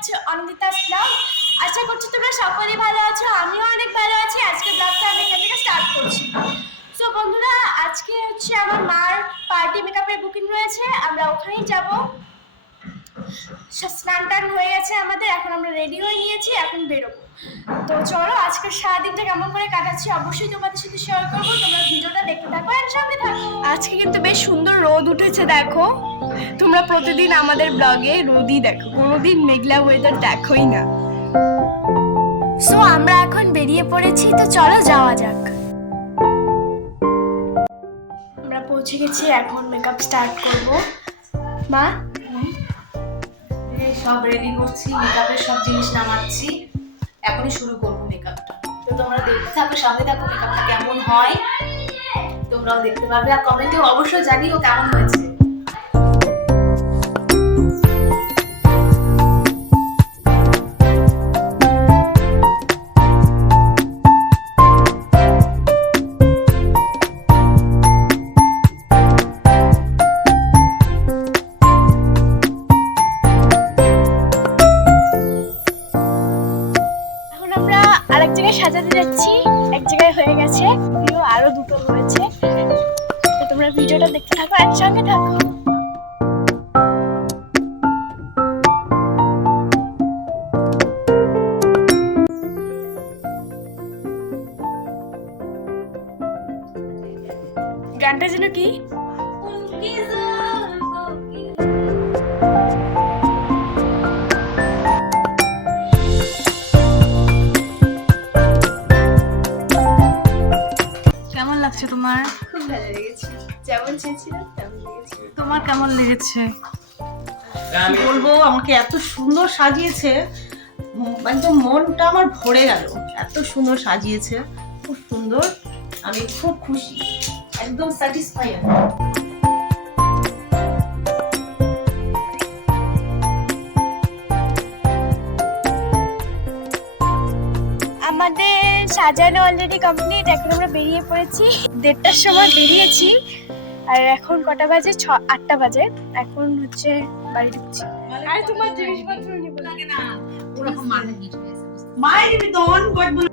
হচ্ছে অনিন্দিতাস ব্লগ। আশা করছি তোমরা সকলেই ভালো আছো, আমিও অনেক ভালো আছি। আজকে ব্লগটা আমি এখান থেকে স্টার্ট করছি। সো বন্ধুরা, আজকে হচ্ছে আমার মার পার্টি মেকআপের বুকিং রয়েছে, আমরা ওখানেই যাব। স্নান টান হয়ে গেছে আমাদের, এখন আমরা রেডি হয়ে নিয়েছি, এখন বেরোবো। তো চলো আজকে সারাদিনটা কেমন করে কাটাচ্ছি অবশ্যই তোমাদের সাথে শেয়ার করবো, তোমরা ভিডিওটা দেখতে থাকো আর সঙ্গে থাকো। আজকে কিন্তু বেশ সুন্দর রোদ উঠেছে, দেখো। তোমরা প্রতিদিন আমাদের ব্লগে রোদই দেখো, কোনোদিন মেঘলা ওয়েদার দেখোই না। সো আমরা এখন বেরিয়ে পড়েছি, তো চলো যাওয়া যাক। আমরা পৌঁছে গেছি, এখন মেকআপ স্টার্ট করব। মা সব রেডি করছি, মেকআপের সব জিনিস নামাচ্ছি, এখনই শুরু করবো মেকআপটা। তো তোমরা দেখতে থাকো, সামনে থাকো, মেকআপটা কেমন হয় তোমরাও দেখতে পারবে, আর কমেন্টে অবশ্যই জানিও কেমন হয়েছে। আরেক জায়গায় সাজাতে যাচ্ছি, এক জায়গায় হয়ে গেছে, আরো দুটো রয়েছে। তো তোমরা ভিডিওটা দেখতে থাকো, একসঙ্গে থাকো। গানটা যেন কি? কেমন লাগছে তোমার? খুব ভালো লেগেছে, যেমন চেয়েছিলাম তেমন লেগেছে। তোমার কেমন লেগেছে? বলবো, আমাকে এত সুন্দর সাজিয়েছে, একদম মনটা আমার ভরে গেল। এত সুন্দর সাজিয়েছে, খুব সুন্দর, আমি খুব খুশি, একদম স্যাটিসফাই। আমাদের সাজানো অলরেডি কমপ্লিট, এখন আমরা বেরিয়ে পড়েছি। 1:30টার সময় বেরিয়েছি, আর এখন কটা বাজে? 8টা বাজে। এখন হচ্ছে বাড়ি ঢুকছি। আর তোমার জিনিসপত্র নিব লাগে না, ওরকম মানে কিছু মায়ের বিদন গড